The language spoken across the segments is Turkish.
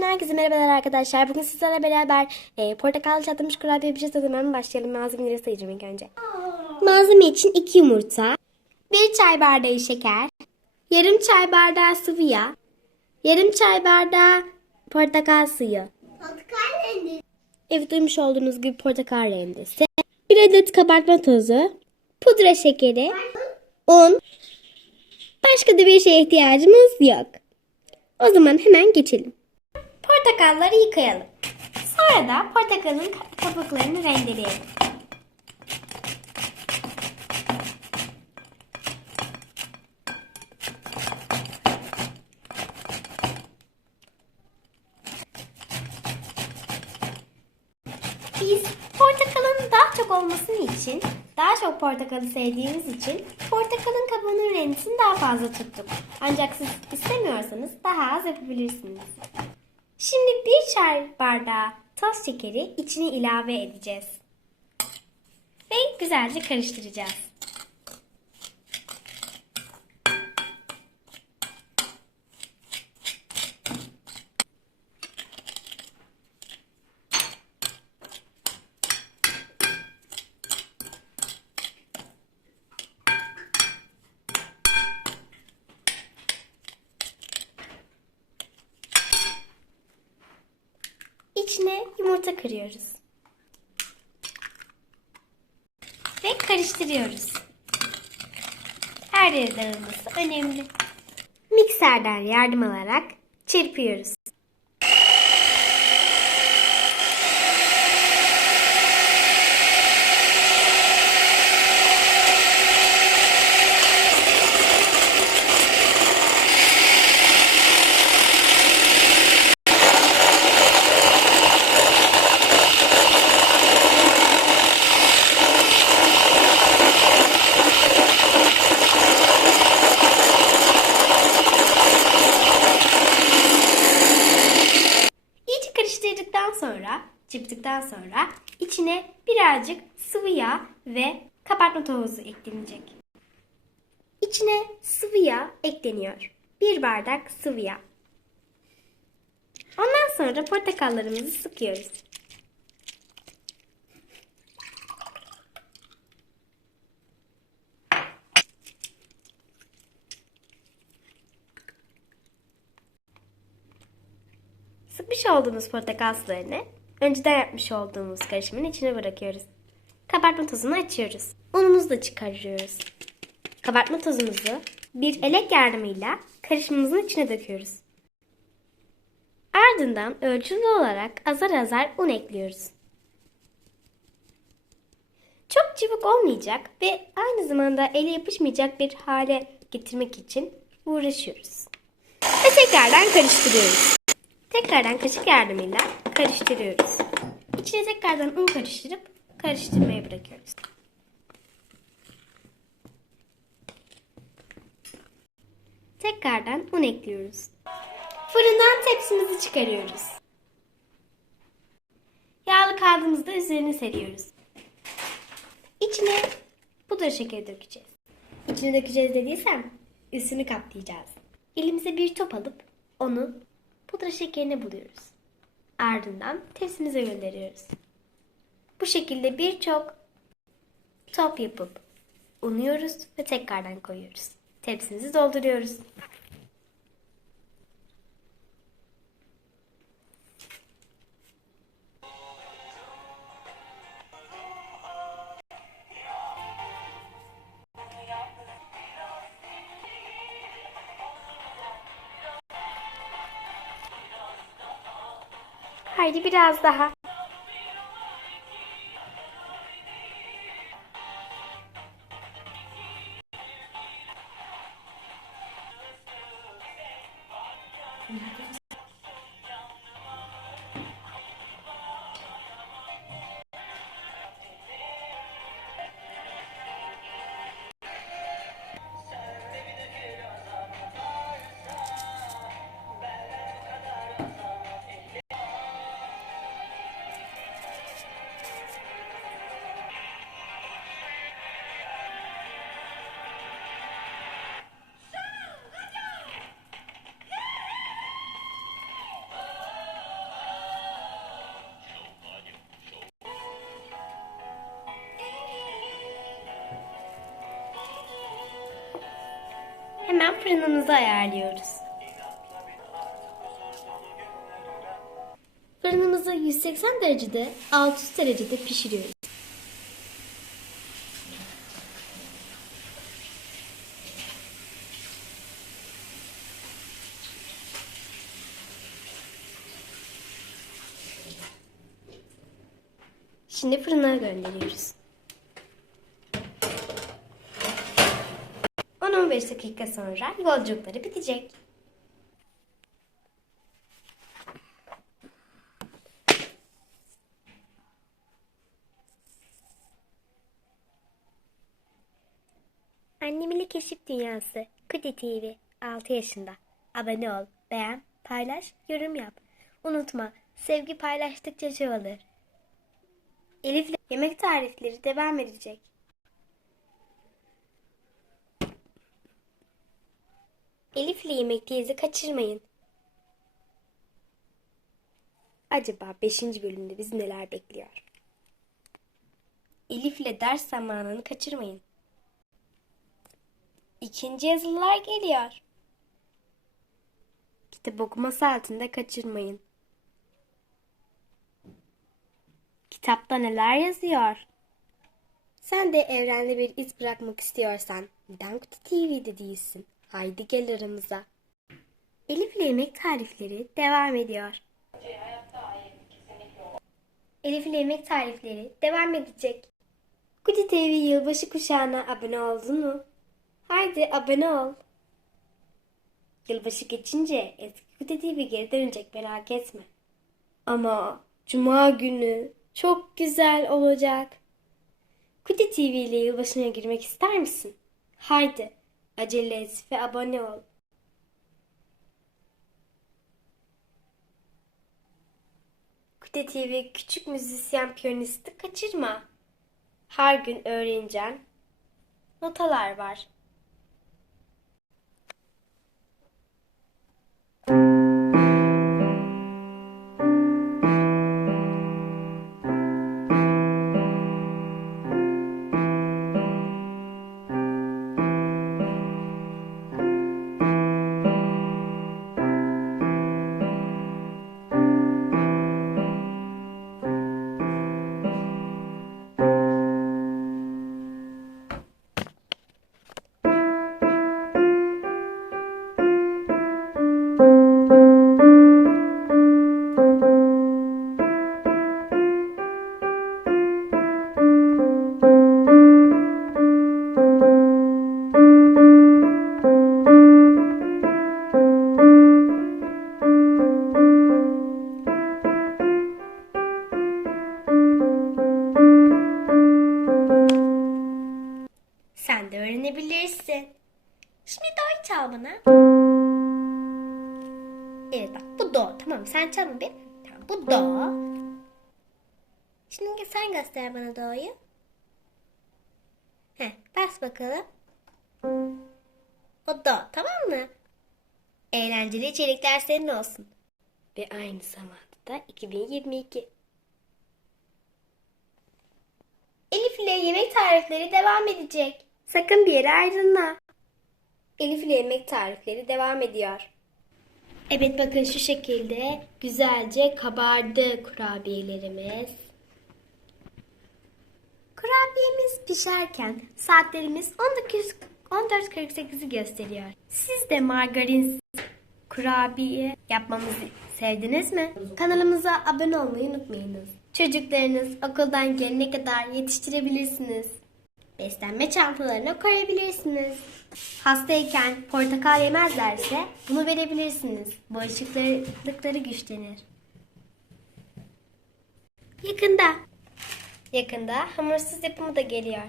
Videodan herkese merhabalar arkadaşlar. Bugün sizlerle beraber e, portakal çatlamış kurabiye bir şey tadımdan başlayalım. Malzemeleri sayacağım ilk önce. Malzeme için 2 yumurta, 1 çay bardağı şeker, yarım çay bardağı sıvı yağ, yarım çay bardağı portakal suyu. Evet duymuş olduğunuz gibi portakal rendesi, 1 adet kabartma tozu, pudra şekeri, un, başka da bir şeye ihtiyacımız yok. O zaman hemen geçelim. Portakalları yıkayalım. Sonra da portakalın ka- kabuklarını rendeleyelim. Biz portakalın daha çok olması için, daha çok portakalı sevdiğimiz için portakalın kabuğunun rendesini daha fazla tuttuk. Ancak siz istemiyorsanız daha az yapabilirsiniz. Şimdi bir çay bardağı toz şekeri içine ilave edeceğiz. Ve güzelce karıştıracağız. İçine yumurta kırıyoruz. Ve karıştırıyoruz. Her yere dağılması önemli. Mikserden yardım alarak çırpıyoruz. Çırptıktan sonra içine birazcık sıvı yağ ve kabartma tozu eklenecek. İçine sıvı yağ ekleniyor. Bir bardak sıvı yağ. Ondan sonra portakallarımızı sıkıyoruz. Sıkmış olduğumuz portakal sularını önceden yapmış olduğumuz karışımın içine bırakıyoruz. Kabartma tozunu açıyoruz. Unumuzu da çıkarıyoruz. Kabartma tozumuzu bir elek yardımıyla karışımımızın içine döküyoruz. Ardından ölçülü olarak azar azar un ekliyoruz. Çok cıvık olmayacak ve aynı zamanda ele yapışmayacak bir hale getirmek için uğraşıyoruz. Ve tekrardan karıştırıyoruz. Tekrardan kaşık yardımıyla karıştırıyoruz. İçine tekrardan un karıştırıp karıştırmaya bırakıyoruz. Tekrardan un ekliyoruz. Fırından tepsimizi çıkarıyoruz. Yağlı kağıdımızı da üzerine seriyoruz. İçine pudra şekeri dökeceğiz. İçine dökeceğiz dediysem üstünü kaplayacağız. Elimize bir top alıp onu pudra şekerine buluyoruz. Ardından tepsimize gönderiyoruz. Bu şekilde birçok top yapıp unuyoruz ve tekrardan koyuyoruz. Tepsimizi dolduruyoruz. Haydi biraz daha. Fırınımızı ayarlıyoruz. Fırınımızı 180 derecede 600 derecede pişiriyoruz. Şimdi fırına gönderiyoruz. 10-15 dakika sonra yolculukları bitecek. Annem ile Keşif Dünyası Kudi TV 6 yaşında. Abone ol, beğen, paylaş, yorum yap. Unutma, sevgi paylaştıkça çoğalır. Elif'le yemek tarifleri devam edecek. Elif'le yemekteyizi kaçırmayın. Acaba 5. bölümde bizi neler bekliyor? Elif'le ders zamanını kaçırmayın. İkinci yazılılar geliyor. Kitap okuma saatinde kaçırmayın. Kitapta neler yazıyor? Sen de evrende bir iz bırakmak istiyorsan neden Kutu TV'de değilsin? Haydi gel aramıza. Elif ile yemek tarifleri devam ediyor. Elif ile yemek tarifleri devam edecek. Kutu TV yılbaşı kuşağına abone oldun mu? Haydi abone ol. Yılbaşı geçince eski Kutu TV geri dönecek merak etme. Ama cuma günü çok güzel olacak. Kuti TV ile yılbaşına girmek ister misin? Haydi acele et ve abone ol. Kuti TV küçük müzisyen piyanisti kaçırma. Her gün öğreneceğin notalar var. Çal bana. Evet bak bu do. Tamam sen çalma bir. Tamam bu do. Şimdi sen göster bana do'yu. Heh bas bakalım. O do tamam mı? Eğlenceli içerikler senin olsun. Ve aynı zamanda da 2022. Elif ile yemek tarifleri devam edecek. Sakın bir yere ayrılma. Elif ile yemek tarifleri devam ediyor. Evet bakın şu şekilde güzelce kabardı kurabiyelerimiz. Kurabiyemiz pişerken saatlerimiz 19 14.48'i gösteriyor. Siz de margarin kurabiye yapmamızı sevdiniz mi? Kanalımıza abone olmayı unutmayınız. Çocuklarınız okuldan gelene kadar yetiştirebilirsiniz. Beslenme çantalarına koyabilirsiniz. Hastayken portakal yemezlerse bunu verebilirsiniz. Bağışıklıkları güçlenir. Yakında. Yakında hamursuz yapımı da geliyor.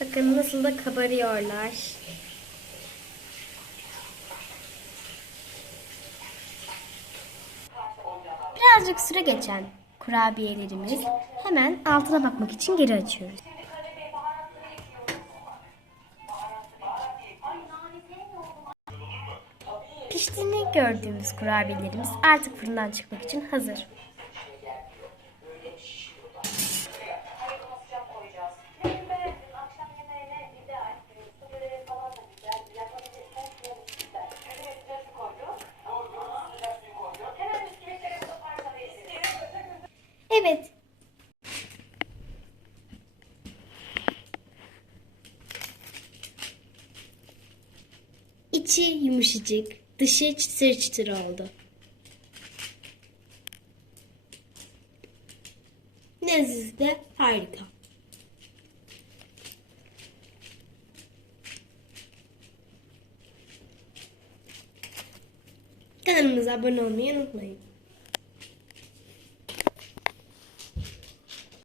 Bakın nasıl da kabarıyorlar. Birazcık süre geçen kurabiyelerimiz hemen altına bakmak için geri açıyoruz. Piştiğini gördüğümüz kurabiyelerimiz artık fırından çıkmak için hazır. İçi yumuşacık, dışı çıtır çıtır oldu. Lezzeti de harika. Kanalımıza abone olmayı unutmayın.